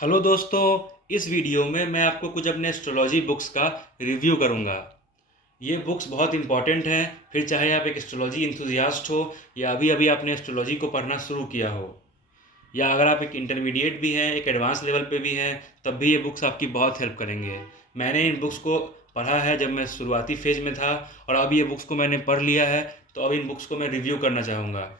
Hello दोस्तों। इस video में मैं आपको कुछ अपने एस्ट्रोलॉजी बुक्स का रिव्यू करूंगा। ये बुक्स बहुत इंपॉर्टेंट हैं, फिर चाहे आप एक एस्ट्रोलॉजी इंथुजियास्ट हो या अभी अभी आपने एस्ट्रोलॉजी को पढ़ना शुरू किया हो, या अगर आप एक इंटरमीडिएट भी हैं, एक एडवांस लेवल पे भी हैं, तब भी ये बुक्स आपकी बहुत हेल्प करेंगे। मैंने इन बुक्स को पढ़ा है जब मैं शुरुआती फेज में था, और अब ये बुक्स को मैंने पढ़ लिया है, तो अब इन बुक्स को मैं रिव्यू करना चाहूँगा।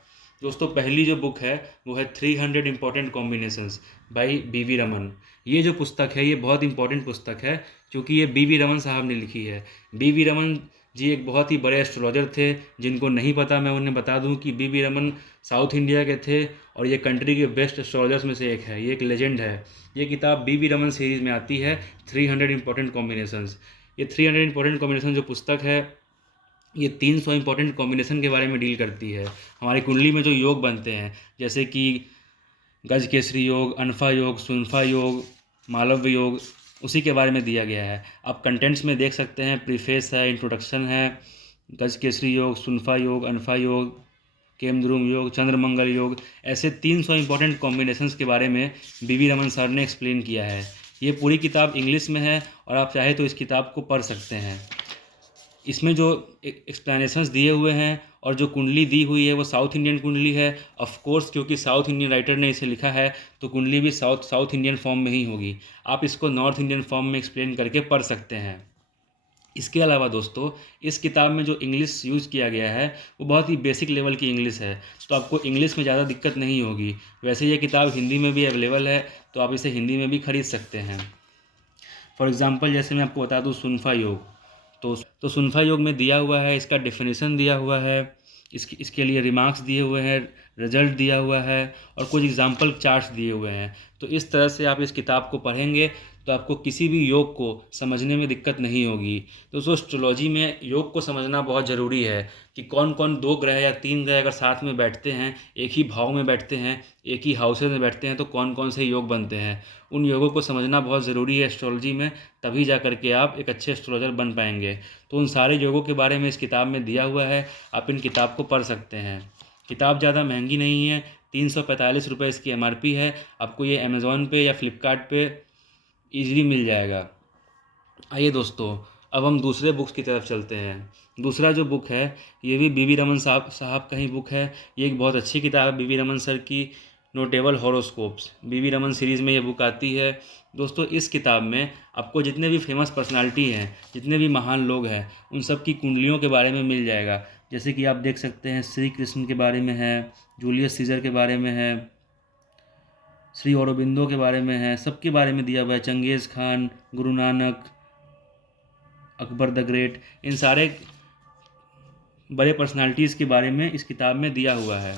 दोस्तों, पहली जो बुक है वो है 300 important combinations by B V Raman. ये जो पुस्तक है ये बहुत इंपॉर्टेंट पुस्तक है, क्योंकि ये बी वी रमन साहब ने लिखी है। बी वी रमन जी एक बहुत ही बड़े एस्ट्रोलॉजर थे। जिनको नहीं पता मैं उन्हें बता दूं कि B V Raman south India के थे, और ये कंट्री के बेस्ट एस्ट्रोलॉजर्स में से एक है। ये एक लेजेंड है। ये किताब बी वी रमन सीरीज़ में आती है, 300 इम्पॉर्टेंट कॉम्बिनेशंस। ये 300 इम्पॉर्टेंट कॉम्बिनेशन जो पुस्तक है, ये 300 इम्पॉर्टेंट कॉम्बिनेशन के बारे में डील करती है। हमारी कुंडली में जो योग बनते हैं, जैसे कि गज केसरी योग, अनफा योग, सुनफा योग, मालव्य योग, उसी के बारे में दिया गया है। आप कंटेंट्स में देख सकते हैं, प्रीफेस है, इंट्रोडक्शन है। गज केसरी योग, सुनफा योग, अनफा योग, केमद्रुम योग, चंद्रमंगल योग, ऐसे 300 इम्पॉर्टेंट कॉम्बिनेशंस के बारे में बी वी रमन सर ने एक्सप्लेन किया है। ये पूरी किताब इंग्लिश में है, और आप चाहे तो इस किताब को पढ़ सकते हैं। इसमें जो एक्सप्लेनेशंस दिए हुए हैं और जो कुंडली दी हुई है वो साउथ इंडियन कुंडली है। ऑफ कोर्स, क्योंकि साउथ इंडियन राइटर ने इसे लिखा है, तो कुंडली भी साउथ साउथ इंडियन फॉर्म में ही होगी। आप इसको नॉर्थ इंडियन फॉर्म में एक्सप्लेन करके पढ़ सकते हैं। इसके अलावा दोस्तों, इस किताब में जो इंग्लिश यूज़ किया गया है वो बहुत ही बेसिक लेवल की इंग्लिश है, तो आपको इंग्लिश में ज़्यादा दिक्कत नहीं होगी। वैसे ये किताब हिंदी में भी अवेलेबल है, तो आप इसे हिंदी में भी खरीद सकते हैं। फॉर एग्ज़ाम्पल, जैसे मैं आपको बता दूँ सुनफा योग, तो सुनफा योग में दिया हुआ है, इसका डेफिनेशन दिया हुआ है, इसके लिए रिमार्क्स दिए हुए हैं, रिजल्ट दिया हुआ है, और कुछ एग्जाम्पल चार्ट्स दिए हुए हैं। तो इस तरह से आप इस किताब को पढ़ेंगे तो आपको किसी भी योग को समझने में दिक्कत नहीं होगी। दोस्तों, एस्ट्रोलॉजी में योग को समझना बहुत ज़रूरी है कि कौन कौन दो ग्रह या तीन ग्रह अगर साथ में बैठते हैं, एक ही भाव में बैठते हैं, एक ही हाउसेज में बैठते हैं, तो कौन कौन से योग बनते हैं। उन योगों को समझना बहुत ज़रूरी है एस्ट्रोलॉजी में, तभी जा कर के आप एक अच्छे एस्ट्रोलॉजर बन पाएंगे। तो उन सारे योगों के बारे में इस किताब में दिया हुआ है। आप इन किताब को पढ़ सकते हैं। किताब ज़्यादा महंगी नहीं है, 345 रुपये इसकी MRP है। आपको ये अमेज़ॉन पे या फ्लिपकार्ट पे ईज़िली मिल जाएगा। आइए दोस्तों, अब हम दूसरे बुक्स की तरफ चलते हैं। दूसरा जो बुक है, ये भी बी वी रमन साहब का ही बुक है। ये एक बहुत अच्छी किताब है बी वी रमन सर की, notable horoscopes. B V Raman series में ये बुक आती है। दोस्तों, इस किताब में आपको जितने भी फेमस पर्सनालिटी हैं, जितने भी महान लोग हैं, उन सब की कुंडलियों के बारे में मिल जाएगा। जैसे कि आप देख सकते हैं, श्री कृष्ण के बारे में है, जूलियस सीजर के बारे में है, श्री औरोबिंदो के बारे में है, सबके बारे में दिया हुआ है। चंगेज़ खान, गुरु नानक, अकबर द ग्रेट, इन सारे बड़े पर्सनालिटीज़ के बारे में इस किताब में दिया हुआ है।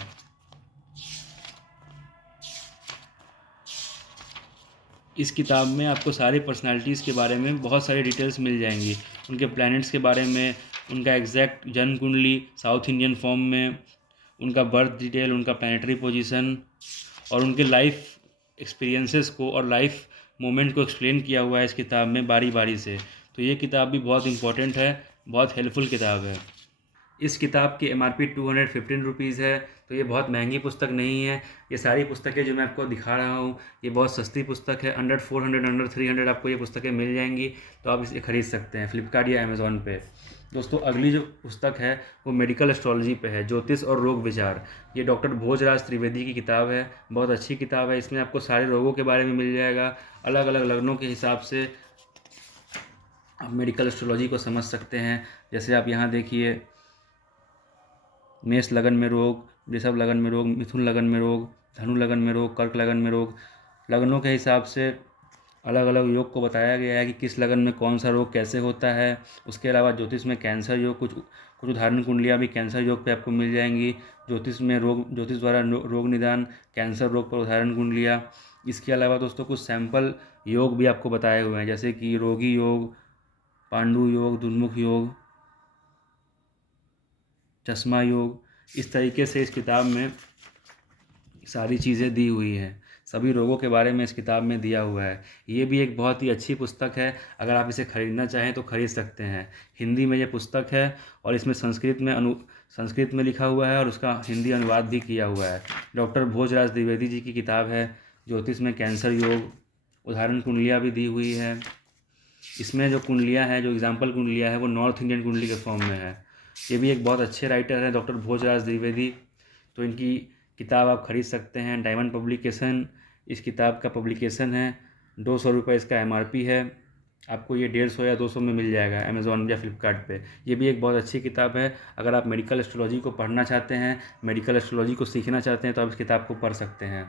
इस किताब में आपको सारे पर्सनालिटीज़ के बारे में बहुत सारी डिटेल्स मिल जाएंगी। उनके प्लैनेट्स के बारे में, उनका एग्जैक्ट जन्म कुंडली साउथ इंडियन फॉर्म में, उनका बर्थ डिटेल, उनका प्लानिटरी पोजीशन, और उनके लाइफ एक्सपीरियंसेस को और लाइफ मोमेंट को एक्सप्लेन किया हुआ है इस किताब में बारी बारी से। तो ये किताब भी बहुत इंपॉर्टेंट है, बहुत हेल्पफुल किताब है। इस किताब की MRP 215 रुपीज़ है, तो ये बहुत महंगी पुस्तक नहीं है। ये सारी पुस्तकें जो मैं आपको दिखा रहा हूँ, ये बहुत सस्ती पुस्तक है। अंडर 400, अंडर 300 आपको ये पुस्तकें मिल जाएंगी, तो आप इसे खरीद सकते हैं फ्लिपकार्ट या अमेज़ॉन पे। दोस्तों, अगली जो पुस्तक है वो मेडिकल एस्ट्रोलॉजी पे है, ज्योतिष और रोग विचार। ये डॉक्टर भोजराज त्रिवेदी की किताब है, बहुत अच्छी किताब है। इसमें आपको सारे रोगों के बारे में मिल जाएगा, अलग अलग लग्नों के हिसाब से आप मेडिकल एस्ट्रोलॉजी को समझ सकते हैं। जैसे आप यहाँ देखिए, मेष लगन में रोग, वृषभ लगन में रोग, मिथुन लगन में रोग, धनु लगन में रोग, कर्क लगन में रोग, लगनों के हिसाब से अलग अलग योग को बताया गया है कि किस लगन में कौन सा रोग कैसे होता है। उसके अलावा ज्योतिष में कैंसर योग, कुछ कुछ उदाहरण कुंडलियाँ भी कैंसर योग पे आपको मिल जाएंगी। ज्योतिष द्वारा रोग निदान, कैंसर रोग पर उदाहरण कुंडलियाँ। इसके अलावा दोस्तों, कुछ सैंपल योग भी आपको बताए हुए हैं, जैसे कि रोगी योग, पांडु योग, दुर्मुख योग, चश्मा योग। इस तरीके से इस किताब में सारी चीज़ें दी हुई हैं, सभी रोगों के बारे में इस किताब में दिया हुआ है। ये भी एक बहुत ही अच्छी पुस्तक है, अगर आप इसे ख़रीदना चाहें तो ख़रीद सकते हैं। हिंदी में ये पुस्तक है, और इसमें संस्कृत में लिखा हुआ है, और उसका हिंदी अनुवाद भी किया हुआ है। डॉक्टर भोजराज द्विवेदी जी की किताब है, ज्योतिष में कैंसर योग। उदाहरण कुंडलियाँ भी दी हुई है। इसमें जो कुंडलियाँ हैं, जो एग्जाम्पल कुंडलियाँ है, वो नॉर्थ इंडियन कुंडली के फॉर्म में है। ये भी एक बहुत अच्छे राइटर हैं, डॉक्टर भोजराज द्विवेदी। तो इनकी किताब आप खरीद सकते हैं। डायमंड पब्लिकेशन इस किताब का पब्लिकेशन है। 200 रुपये इसका MRP है। आपको ये 150 या 200 में मिल जाएगा अमेज़ॉन या फ्लिपकार्ट पे। ये भी एक बहुत अच्छी किताब है। अगर आप मेडिकल एस्ट्रोलॉजी को पढ़ना चाहते हैं, मेडिकल एस्ट्रोलॉजी को सीखना चाहते हैं, तो आप इस किताब को पढ़ सकते हैं।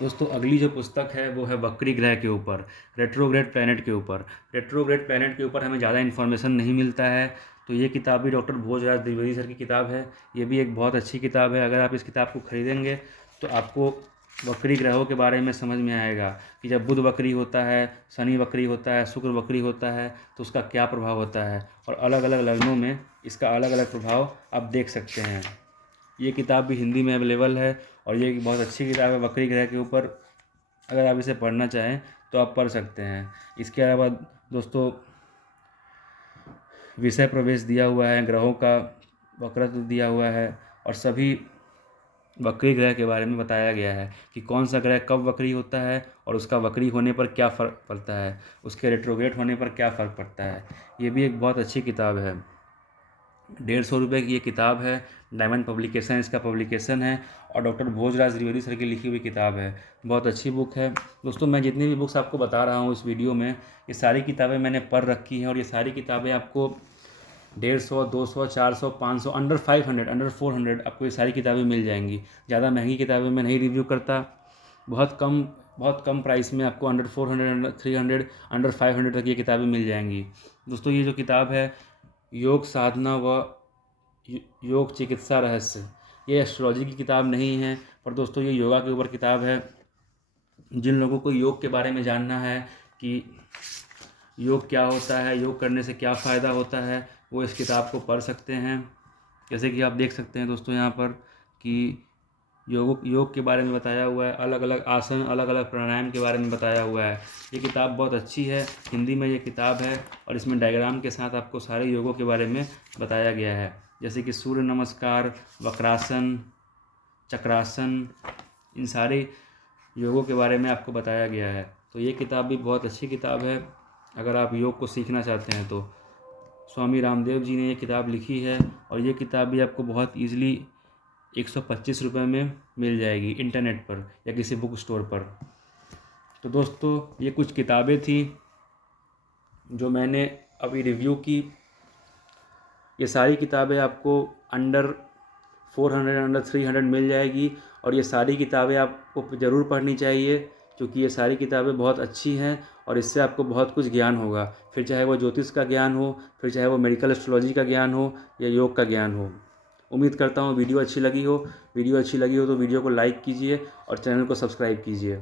दोस्तों, अगली जो पुस्तक है वो है वक्री ग्रह के ऊपर, रेट्रोग्रेड प्लैनेट के ऊपर। रेट्रोग्रेड प्लैनेट के ऊपर हमें ज़्यादा इन्फॉर्मेशन नहीं मिलता है, तो ये किताब भी डॉक्टर भोजराज द्विवेदी सर की किताब है। ये भी एक बहुत अच्छी किताब है। अगर आप इस किताब को खरीदेंगे तो आपको वक्री ग्रहों के बारे में समझ में आएगा कि जब बुध वक्री होता है, शनि वक्री होता है, शुक्र वक्री होता है, तो उसका क्या प्रभाव होता है, और अलग अलग लग्नों में इसका अलग अलग प्रभाव आप देख सकते हैं। ये किताब भी हिंदी में अवेलेबल है और ये एक बहुत अच्छी किताब है वक्री ग्रह के ऊपर। अगर आप इसे पढ़ना चाहें तो आप पढ़ सकते हैं। इसके अलावा दोस्तों, विषय प्रवेश दिया हुआ है, ग्रहों का वक्रत्व दिया हुआ है, और सभी वक्री ग्रह के बारे में बताया गया है कि कौन सा ग्रह कब वक्री होता है और उसका वक्री होने पर क्या फ़र्क पड़ता है, उसके रेट्रोग्रेड होने पर क्या फ़र्क पड़ता है। ये भी एक बहुत अच्छी किताब है। 150 रुपये की ये किताब है। डायमंड पब्लिकेशन इसका पब्लिकेशन है, और डॉक्टर भोजराज द्विवेदी सर की लिखी हुई किताब है। बहुत अच्छी बुक है। दोस्तों, मैं जितनी भी बुक्स आपको बता रहा हूँ इस वीडियो में, ये सारी किताबें मैंने पढ़ रखी हैं, और ये सारी किताबें आपको 150, 200, 400, 500, अंडर 500, अंडर 400 आपको ये सारी किताबें मिल जाएंगी। ज़्यादा महंगी किताबें मैं नहीं रिव्यू करता। बहुत कम प्राइस में आपको अंडर 400, अंडर 300, अंडर 500 तक ये किताबें मिल जाएंगी। दोस्तों, ये जो किताब है योग साधना व योग चिकित्सा रहस्य, ये एस्ट्रोलॉजी की किताब नहीं है, पर दोस्तों ये योगा के ऊपर किताब है। जिन लोगों को योग के बारे में जानना है कि योग क्या होता है, योग करने से क्या फ़ायदा होता है, वो इस किताब को पढ़ सकते हैं। जैसे कि आप देख सकते हैं दोस्तों यहाँ पर कि योग के बारे में बताया हुआ है, अलग अलग आसन, अलग अलग प्राणायाम के बारे में बताया हुआ है। ये किताब बहुत अच्छी है। हिंदी में ये किताब है, और इसमें डायग्राम के साथ आपको सारे योगों के बारे में बताया गया है, जैसे कि सूर्य नमस्कार, वक्रासन, चक्रासन, इन सारे योगों के बारे में आपको बताया गया है। तो ये किताब भी बहुत अच्छी किताब है अगर आप योग को सीखना चाहते हैं तो। स्वामी रामदेव जी ने ये किताब लिखी है, और ये किताब भी आपको बहुत ईजिली 125 रुपये में मिल जाएगी इंटरनेट पर या किसी बुक स्टोर पर। तो दोस्तों, ये कुछ किताबें थी जो मैंने अभी रिव्यू की। ये सारी किताबें आपको अंडर 400, अंडर 300 मिल जाएगी, और ये सारी किताबें आपको ज़रूर पढ़नी चाहिए, क्योंकि ये सारी किताबें बहुत अच्छी हैं और इससे आपको बहुत कुछ ज्ञान होगा। फिर चाहे वो ज्योतिष का ज्ञान हो, फिर चाहे वो मेडिकल एस्ट्रोलॉजी का ज्ञान हो, या योग का ज्ञान हो। उम्मीद करता हूँ वीडियो अच्छी लगी हो। तो वीडियो को लाइक कीजिए और चैनल को सब्सक्राइब कीजिए।